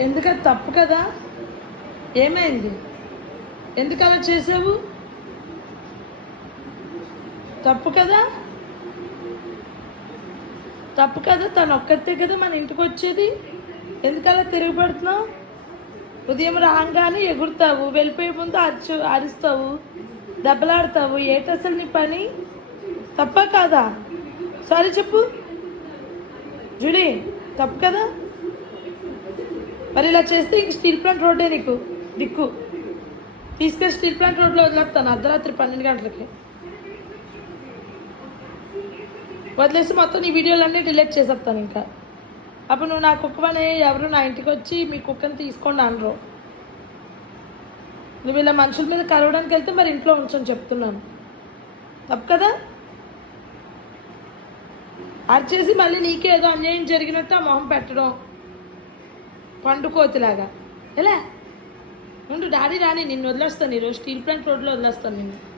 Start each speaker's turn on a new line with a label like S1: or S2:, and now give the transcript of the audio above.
S1: ఎందుక తప్పు కదా? ఏమైంది? ఎందుకు అలా చేసావు? తప్పు కదా? తప్పు కదా? తను ఒక్కతే కదా మన ఇంటికి వచ్చేది? ఎందుకు అలా తిరగబడుతున్నావు ఉదయం రాగానే ఎగురుతావు వెళ్ళిపోయే ముందు అరిచు అరుస్తావు దెబ్బలాడతావు. ఏటి అసలు నీ పని? తప్ప కాదా? సారీ చెప్పు. జుడి తప్పు కదా? మరి ఇలా చేస్తే ఇంక స్టీల్ ప్లాంట్ రోడ్డే నీకు దిక్కు. తీసుకెళ్ళి స్టీల్ ప్లాంట్ రోడ్లో వదిలేస్తాను అర్ధరాత్రి పన్నెండు గంటలకి. వదిలేసి మొత్తం నీ వీడియోలన్నీ డిలీట్ చేసేస్తాను ఇంకా. అప్పుడు నువ్వు నా కుక్కవని ఎవరు నా ఇంటికి వచ్చి మీ కుక్కని తీసుకోండి అనరు. నువ్వు ఇలా మనుషుల మీద కలవడానికి వెళ్తే మరి ఇంట్లో ఉంచని చెప్తున్నాను. తప్పు కదా? అరిచేసి మళ్ళీ నీకే ఏదో అన్యాయం జరిగినట్టు ఆ మొహం పెట్టడం. పండుకోతిలాగా. ఎలా? ఉండు డాడీ రాని నిన్ను వదిలేస్తాను ఈరోజు. స్టీల్ ప్లాంట్ రోడ్లో వదిలేస్తాను నిన్ను.